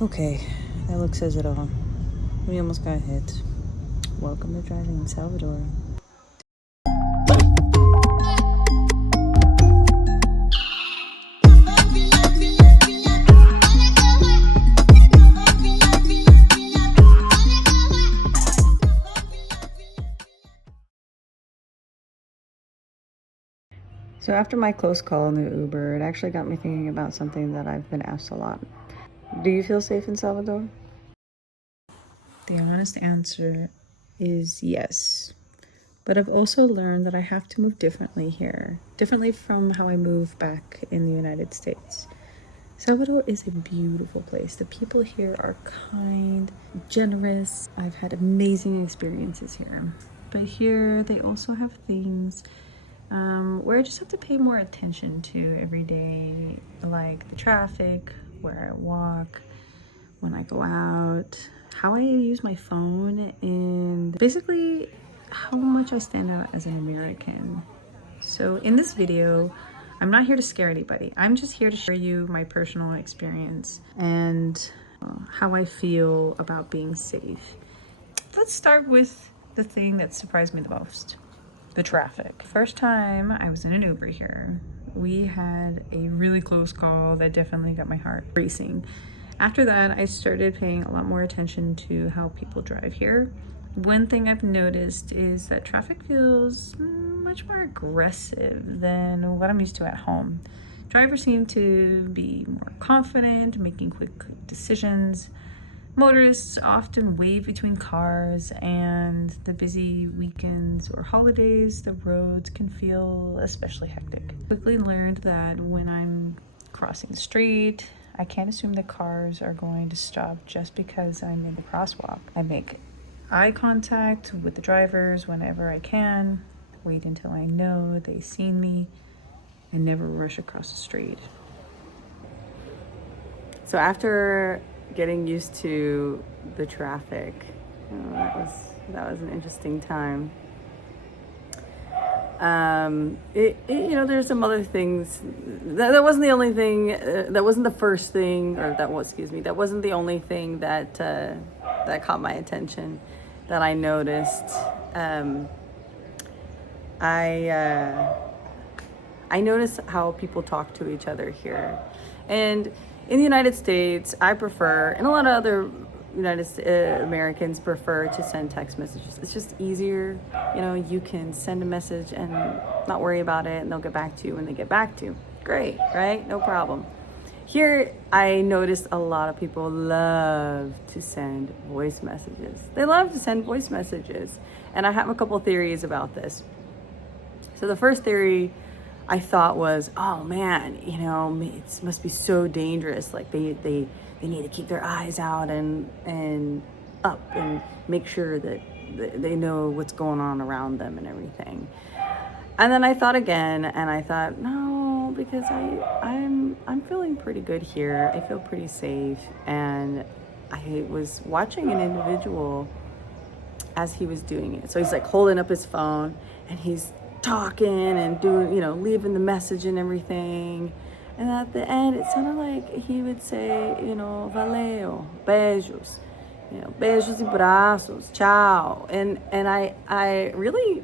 Okay, that look says it all. We almost got hit. Welcome to driving in Salvador. So after my close call in the Uber, it actually got me thinking about something that I've been asked a lot. Do you feel safe in Salvador? The honest answer is yes. But I've also learned that I have to move differently here, differently from how I moved back in the United States. Salvador is a beautiful place. The people here are kind, generous. I've had amazing experiences here. But here, they also have things where I just have to pay more attention to every day, like the traffic, where I walk, when I go out, how I use my phone, and basically how much I stand out as an American. So in this video, I'm not here to scare anybody. I'm just here to share you my personal experience and how I feel about being safe. Let's start with the thing that surprised me the most. The traffic. First time I was in an Uber here, we had a really close call that definitely got my heart racing. After that, I started paying a lot more attention to how people drive here. One thing I've noticed is that traffic feels much more aggressive than what I'm used to at home. Drivers seem to be more confident, making quick decisions. Motorists often wave between cars, and the busy weekends or holidays, the roads can feel especially hectic. Quickly learned that when I'm crossing the street, I can't assume that cars are going to stop just because I'm in the crosswalk. I make eye contact with the drivers whenever I can, wait until I know they've seen me, and never rush across the street. So after getting used to the traffic, that was an interesting time. There's some other things. That wasn't the only thing. That wasn't the first thing, or that wasn't the only thing that caught my attention, that I noticed. I notice how people talk to each other here, and in the United States, I prefer, and a lot of other Americans prefer to send text messages. It's just easier. You can send a message and not worry about it, and they'll get back to you when they get back to you. Great, right? No problem. Here, I noticed a lot of people love to send voice messages. They love to send voice messages, and I have a couple theories about this. So the first theory I thought was, oh man, it must be so dangerous. Like they need to keep their eyes out and up and make sure that they know what's going on around them and everything. And then I thought again, and I thought, no, because I'm feeling pretty good here. I feel pretty safe. And I was watching an individual as he was doing it. So he's like holding up his phone and he's talking and doing, leaving the message and everything. And at the end, it sounded like he would say, valeu, beijos, beijos y brazos, ciao. And I really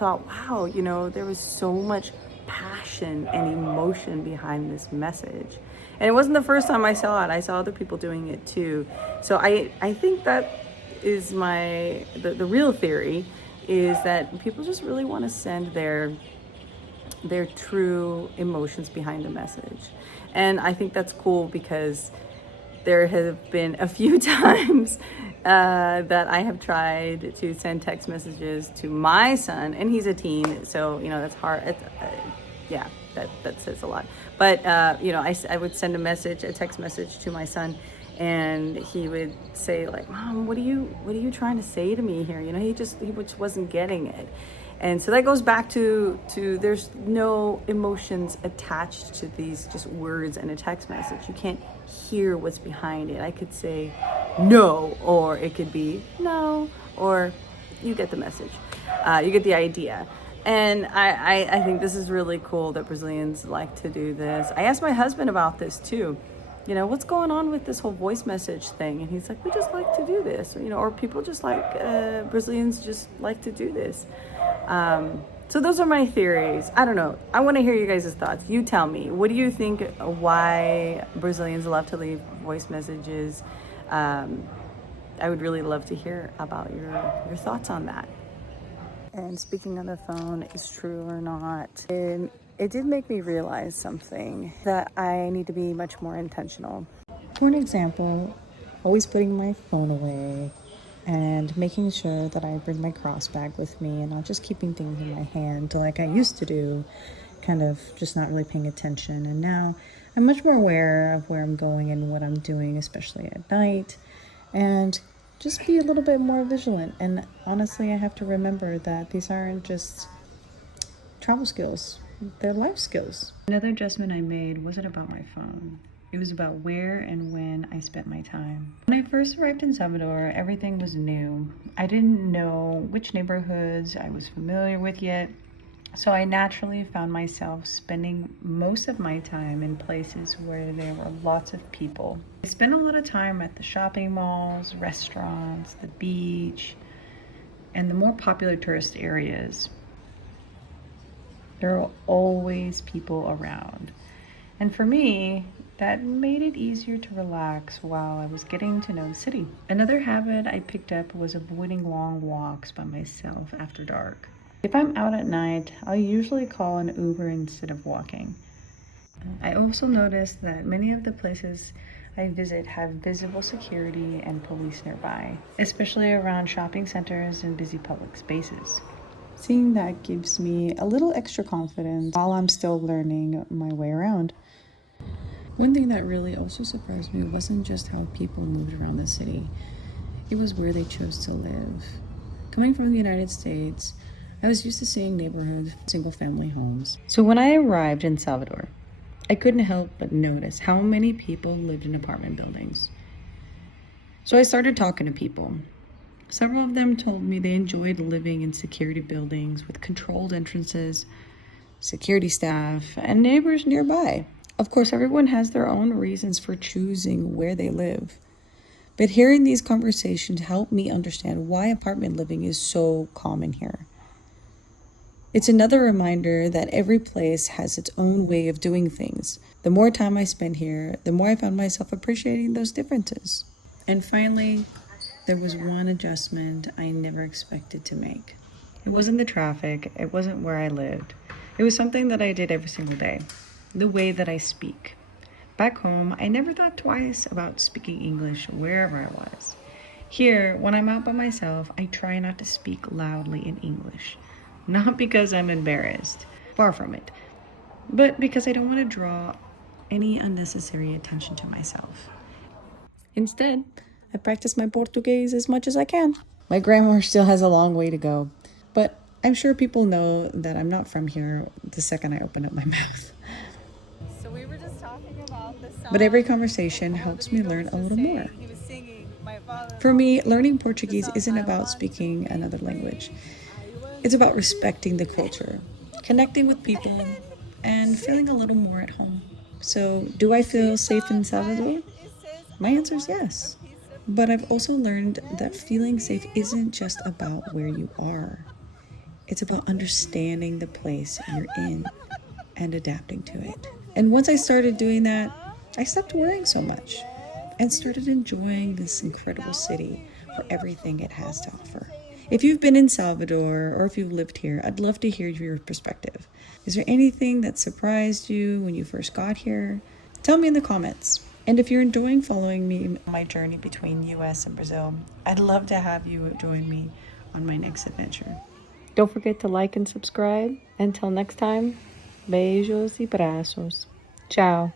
thought, wow, there was so much passion and emotion behind this message. And it wasn't the first time I saw it. I saw other people doing it too. So I think that is the real theory, is that people just really want to send their true emotions behind the message. And I think that's cool, because there have been a few times that I have tried to send text messages to my son, and he's a teen, so that's hard. That says a lot. But I would send a text message to my son, and he would say, like, Mom, what are you trying to say to me here? He just wasn't getting it. And so that goes back to there's no emotions attached to these just words in a text message. You can't hear what's behind it. I could say no, or it could be no, or you get the message. You get the idea. And I think this is really cool that Brazilians like to do this. I asked my husband about this too. you know, what's going on with this whole voice message thing? And he's like, we just like to do this, you know, or people just like, Brazilians just like to do this. So those are my theories. I don't know. I want to hear you guys' thoughts. You tell me, what do you think why Brazilians love to leave voice messages? I would really love to hear about your thoughts on that. And speaking on the phone is true or not, it did make me realize something, that I need to be much more intentional. For an example, always putting my phone away and making sure that I bring my cross bag with me and not just keeping things in my hand like I used to do, kind of just not really paying attention. And now I'm much more aware of where I'm going and what I'm doing, especially at night, and just be a little bit more vigilant. And honestly, I have to remember that these aren't just travel skills, they're life skills. Another adjustment I made wasn't about my phone. It was about where and when I spent my time. When I first arrived in Salvador, everything was new. I didn't know which neighborhoods I was familiar with yet, so I naturally found myself spending most of my time in places where there were lots of people. I spent a lot of time at the shopping malls, restaurants, the beach, and the more popular tourist areas. There are always people around. And for me, that made it easier to relax while I was getting to know the city. Another habit I picked up was avoiding long walks by myself after dark. If I'm out at night, I'll usually call an Uber instead of walking. I also noticed that many of the places I visit have visible security and police nearby, especially around shopping centers and busy public spaces. Seeing that gives me a little extra confidence while I'm still learning my way around. One thing that really also surprised me wasn't just how people moved around the city, it was where they chose to live. Coming from the United States, I was used to seeing neighborhoods, single-family homes. So when I arrived in Salvador, I couldn't help but notice how many people lived in apartment buildings. So I started talking to people. Several of them told me they enjoyed living in security buildings with controlled entrances, security staff, and neighbors nearby. Of course, everyone has their own reasons for choosing where they live. But hearing these conversations helped me understand why apartment living is so common here. It's another reminder that every place has its own way of doing things. The more time I spent here, the more I found myself appreciating those differences. And finally, there was one adjustment I never expected to make. It wasn't the traffic, it wasn't where I lived. It was something that I did every single day, the way that I speak. Back home, I never thought twice about speaking English wherever I was. Here, when I'm out by myself, I try not to speak loudly in English. Not because I'm embarrassed, far from it, but because I don't want to draw any unnecessary attention to myself. Instead, I practice my Portuguese as much as I can. My grammar still has a long way to go, but I'm sure people know that I'm not from here the second I open up my mouth. So we were just talking about the song. But every conversation helps me learn a little more. He was singing, my father. For me, learning Portuguese isn't about speaking another language. It's about respecting the culture, connecting with people, and feeling a little more at home. So, do I feel safe in Salvador? My answer is yes. But I've also learned that feeling safe isn't just about where you are. It's about understanding the place you're in and adapting to it. And once I started doing that, I stopped worrying so much and started enjoying this incredible city for everything it has to offer. If you've been in Salvador or if you've lived here, I'd love to hear your perspective. Is there anything that surprised you when you first got here? Tell me in the comments. And if you're enjoying following me on my journey between US and Brazil, I'd love to have you join me on my next adventure. Don't forget to like and subscribe. Until next time, beijos y brazos. Ciao.